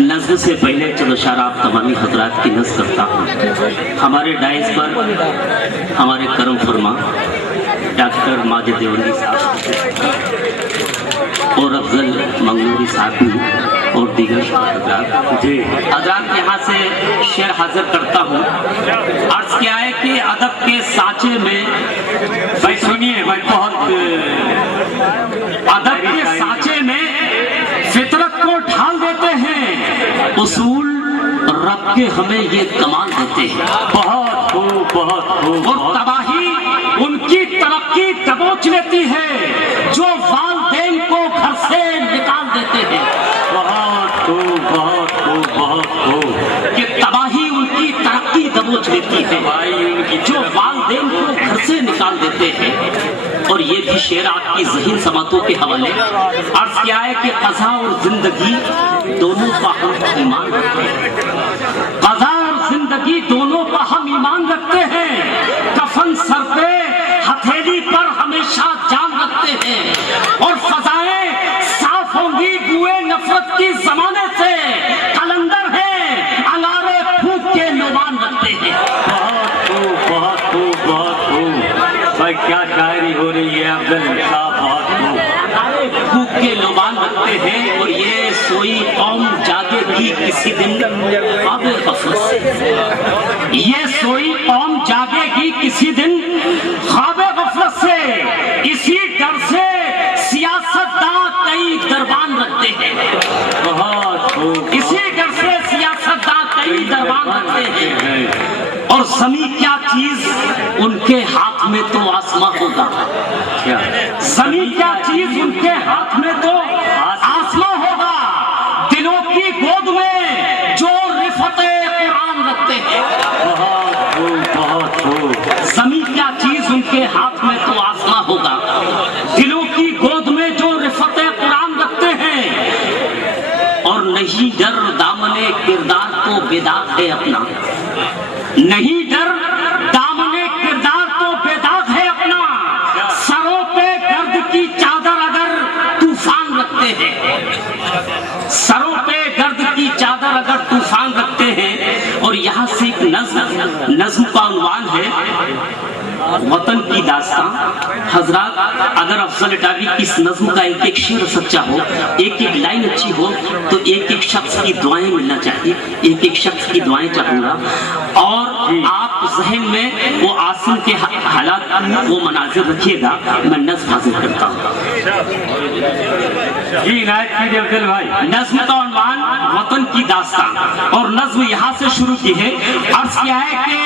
नज़्म से पहले चलो शराब तमामी हजरात की नज़्म करता हूँ। हमारे डाइस पर हमारे करम फरमा डॉक्टर माजिद देवंदी साहब और अफजल मंगलूरी साहब भी और दीगर हजरात यहाँ से शेर हाजिर करता हूँ। अर्ज क्या है कि अदब के साँचे में भाई सुनिए भाई बहुत अदब के साँचे में फितरत को ढाल देते हैं, उसूल रब के हमें ये कमाल देते हैं। बहुत खूब और तबाही उनकी तरक्की दबोच लेती है जो वालदैन को घर से निकाल देते हैं। बहुत खूब कि तबाही उनकी तरक्की दबोच लेती है जो वालदैन को घर से निकाल देते हैं। और ये भी शेर आपकी ज़हीन समातों के हवाले। अर्ज क्या है कि क़ज़ा और जिंदगी दोनों का हम ईमान रखते हैं। क़ज़ा और जिंदगी दोनों का हम ईमान रखते हैं। कफन सर पे हथेली पर हमेशा जान रखते हैं और फ़ज़ाएं साफ होंगी बुए नफरत की ज़माने से। कलंदर है अंगारे फूंक के लोबान रखते हैं। बहुत खूब भाई क्या शायरी हो रही है अफजल साहब। बहुत खूब के लोबान रखते हैं और ये सोई कौम जागेगी किसी दिन ख्वाबे गफलत से। ये सोई कौम जागेगी किसी दिन ख्वाबे गफलत से। इसी डर से सियासतदान कई दरबान रखते हैं। बहुत इसी डर से सियासतदान कई दरबान रखते हैं। और ज़मी क्या चीज उनके हाथ में तो आसमां होगा। ज़मी क्या चीज उनके हाथ में तो आसमां होगा। दिलों की गोद में जो रिफ़ते कुरान रखते हैं। बहुत ज़मी क्या चीज उनके हाथ में तो आसमां होगा। दिलों की गोद में जो रिफ़ते कुरान रखते हैं। और नहीं डर दामने किरदार तो बेदाग है अपना। नहीं डर दामने किरदार तो बेदाग है अपना। सरों पे गर्द की चादर अगर तूफान रखते हैं। सरों पे गर्द की चादर अगर तूफान रखते हैं। और यहाँ से एक नज़्म का उन्वान है वतन की दास्तां। हजरात अगर अफजल इटावी की इस नज़्म का एक शेर सच्चा हो, एक लाइन अच्छी हो तो एक शख्स की दुआएं मिलना चाहिए। एक शख्स की दुआएं चाहूंगा और आप ज़हन में वो आसिम के हालात वो मनाजिर रखिएगा। मैं नज़्म हाजिर करता हूँ। अफजल भाई नज़्म का उन्वान वतन की दास्तां और नज़्म यहाँ से शुरू की है। अर्ज क्या है कि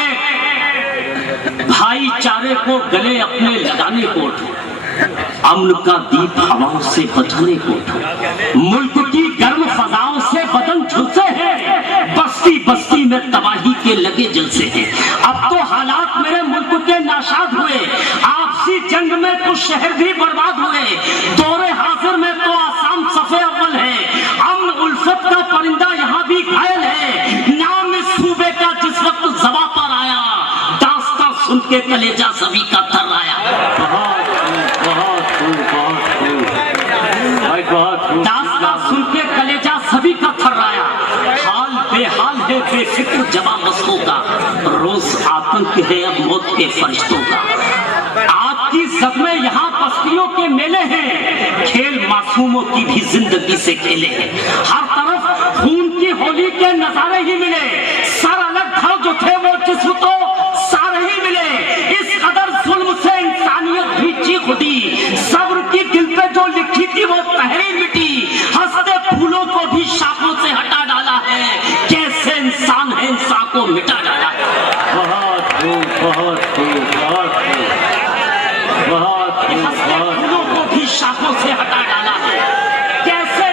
भाईचारे को गले अपने लगाने को उठो, अमन का दीप हवाओं से बचाने को उठो। मुल्क की गर्म फजाओं से बदन झुलसे हैं, बस्ती बस्ती में तबाही के लगे जलसे हैं। अब तो हालात मेरे मुल्क के नाशाद हुए, आपसी जंग में कुछ शहर भी बर्बाद हुए। दौरे हाजिर में तो आसाम सफे अव्वल है, अमन उल्फत का परिंदा यहाँ भी घायल है। नाम इस सूबे का जिस वक्त ज़बां पर आया, दास्तां सुन के कलेजा सभी का थर आया। दास्तां सुन के कलेजा सभी का थर आया। हाल बेहाल है बेफिक्र जवां मस्तों का, रोज आतंक है अब मौत के फरिश्तों का। आपकी जद में यहाँ बस्तियों के मेले हैं, खेल मासूमों की भी जिंदगी से खेले हैं। हर तरफ खून की होली के नजारे ही मिले, सर अलग था जो थे वो जिस्म तो सारे ही मिले। इस कदर जुल्म से इंसानियत भी चीख उठी, सब्र की दिल पे जो लिखी थी वो तहरीर मिटी। हंसते फूलों को भी शाखों से हटा डाला है, कैसे इंसान है इंसान को मिटा डाला है। फूलों को भी शाखों से हटा डाला है, कैसे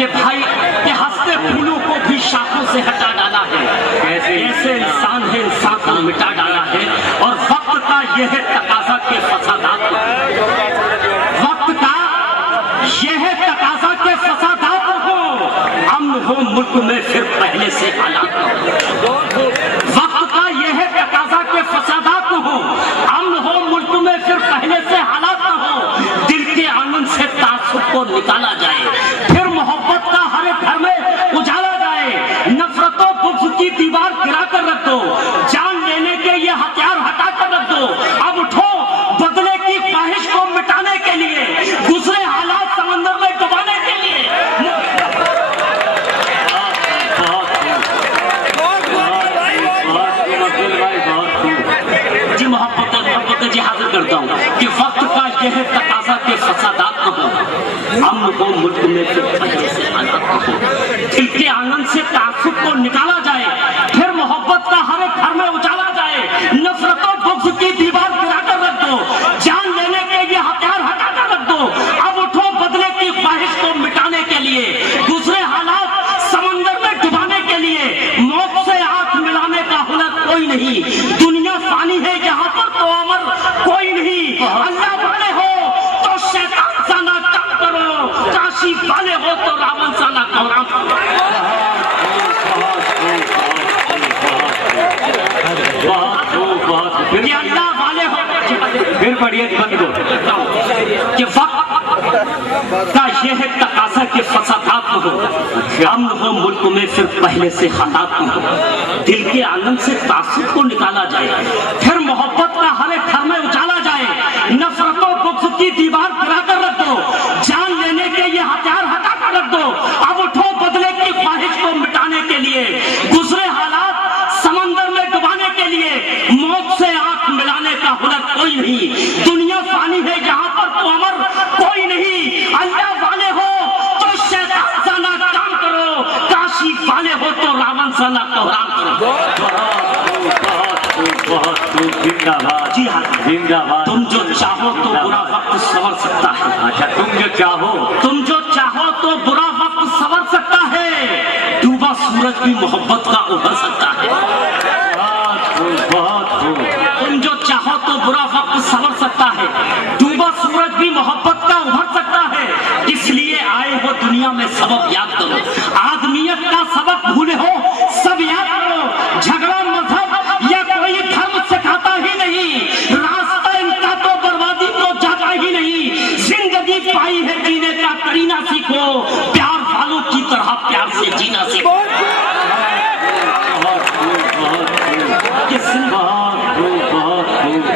ये भाई के हंसते फूलों को भी शाखों से हटा डाला है, कैसे इंसान है इंसान को मिटा डाला है। और वक्त का यह है तकाजा के फसादात, वक्त का यह है तकाजा के फसादात हो, अमन हो मुल्क में फिर पहले से हालात हो। वक्त का यह है तकाजा के फसादात हो, अमन हो मुल्क में फिर पहले से हालात हो। दिल के आंगन से तासुब को निकाला जाए, फिर मोहब्बत की दीवार गिरा कर रख दो, जान लेने के ये हथियार हटा कर रख दो। अब उठो बदले की ख्वाहिश को मिटाने के लिए, दूसरे हालात समंदर में डुबाने के लिए। जी मोहब्बत जी हाजिर करता हूँ कि वक्त का यह तकाजा के फसादात न हो, अमन को मुल्क में फिर पहले से हालात न हो, दिल के आंगन से तासुब को निकाला जाए, फिर मोहब्बत का हर एक घर में उजाला जाए। नफरतों बुग़्ज़ की दीवार गिरा कर रख दो, जान लेने के ये हथियार हटा कर रख दो। अब उठो बदले की ख्वाहिश को मिटाने के लिए, दूसरे हालात समंदर में डुबाने के लिए। मौत से आंख मिलाने का हुनर कोई नहीं, दुनिया फानी है यहाँ पर तो अमर कोई नहीं। अल्लाह वाले हो तो शैतान सा ना कम करो, काशी वाले हो तो रावण सा ना कोहराम करो। अल्लाह वाले हो, फिर पढ़िए कि वक्त का यह तकाजा के फसादात न हो, अमन हो मुल्क में फिर पहले से हालात न हो, दिल के आंगन से तासुब को निकाला जाए, फिर मोहब्बत का हर एक घर में उजाला जाए। नफरतों बुग़्ज़ की दीवार गिरा कर रख दो, जान लेने के ये हथियार हटा कर रख दो। अब उठो बदले की ख्वाहिश को मिटाने के लिए, दूसरे हालात समंदर में डुबाने के लिए। मौत से आंख मिलाने का हुनर कोई नहीं, दुनिया फानी है यहाँ पर तो अमर कोई नहीं। अल्लाह वाले हो तो शैतान सा ना काम करो, काशी वाले हो तो रावण सा ना कोहराम करो। जिंदाबाद जी हाँ, जिंदाबाद। तुम जो चाहो तो बुरा वक्त संवर सकता है। अच्छा, तुम जो चाहो तो बुरा वक्त संवर सकता है, डूबा सूरज भी मोहब्बत का उभर सकता है। तुम जो चाहो तो बुरा वक्त संवर सकता है, डूबा सूरज भी मोहब्बत का उभर सकता है। इसलिए आए हो दुनिया में सबक याद करो, आदमियत का सबक भूले हो सब याद करो। झगड़ा मजहब या कोई धर्म सिखाता ही नहीं, रास्ता इनका तो बर्बादी को जाता ही नहीं। जिंदगी पाई है जीने का करीना सीखो, प्यार वालों की तरह प्यार से जीना सीखो।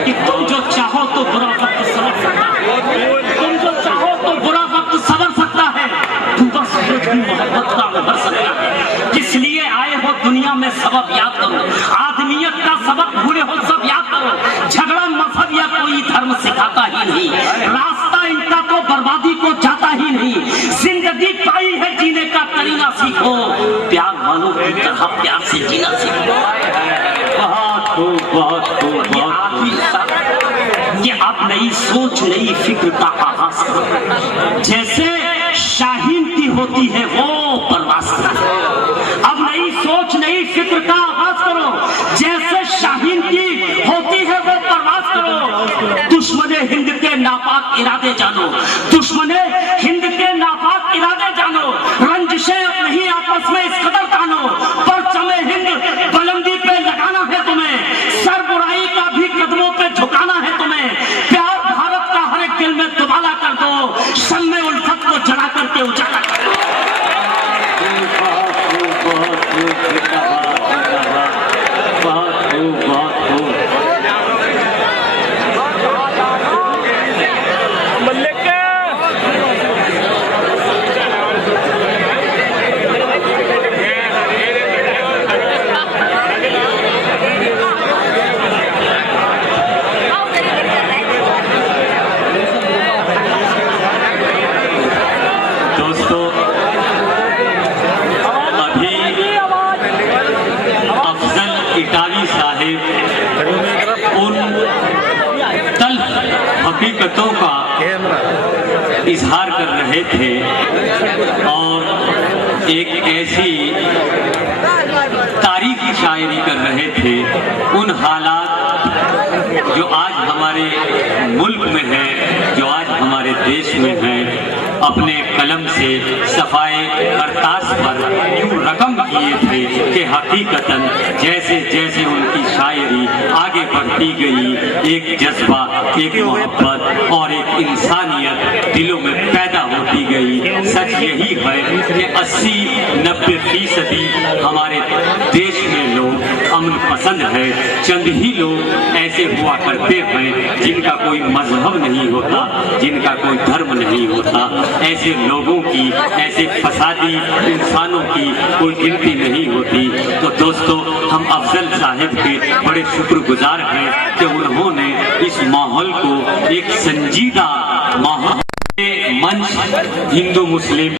कि तुम जो चाहो तो बुरा वक्त संवर सकता है, तुम जो चाहो तो बुरा वक्त संवर सकता है, डूबा सूरज भी मोहब्बत का उभर सकता है। इसलिए आए हो दुनिया में सबक याद करो, आदमियत का सबक भूले हो सब याद करो। झगड़ा मजहब या कोई धर्म सिखाता ही नहीं, रास्ता इनका तो बर्बादी को जाता ही नहीं। जिंदगी पाई है जीने का करीना सीखो, प्यार वालों की तरह प्यार से जीना सीखो। ये अब नई सोच नई फिक्र का आगाज करो, जैसे शाहीन की होती है वो परवाज़ करो। अब नई सोच नई फिक्र का आगाज करो, जैसे शाहीन की होती है वो परवाज़ करो। दुश्मने हिंद के नापाक इरादे जानो, दुश्मने हिंद के नापाक इरादे जानो। रंजिशें नहीं आपस में इस कदर तानो, परचमे हिंद बुलंदी पे लगाना है तुम्हें, सर बुराई का भी कदमों पे झुकाना है तुम्हें। प्यार भारत का हर एक दिल में दुबाला कर दो, शम्मे उल्फत को जला करके उजाला कर दो। हकीकतों का इजहार कर रहे थे और एक ऐसी तारीखी शायरी कर रहे थे। उन हालात जो आज हमारे मुल्क में है, जो आज हमारे देश में है, अपने कलम से सफाए करतास पर यूं रकम किए थे कि हकीकतन जैसे जैसे उनकी शायरी आगे बढ़ती गई एक जज्बा, एक मोहब्बत और एक इंसानियत दिलों में पैदा होती गई। सच यही है कि 80-90% हमारे देश में लोग अमन पसंद है। चंद ही लोग ऐसे हुआ करते हैं जिनका कोई मजहब नहीं होता, जिनका कोई धर्म नहीं होता। ऐसे लोगों की, ऐसे फसादी इंसानों की कोई गिनती नहीं होती। तो दोस्तों, हम अफजल साहिब के बड़े शुक्रगुजार हैं कि उन्होंने इस माहौल को एक संजीदा माहौल मंच हिंदू मुस्लिम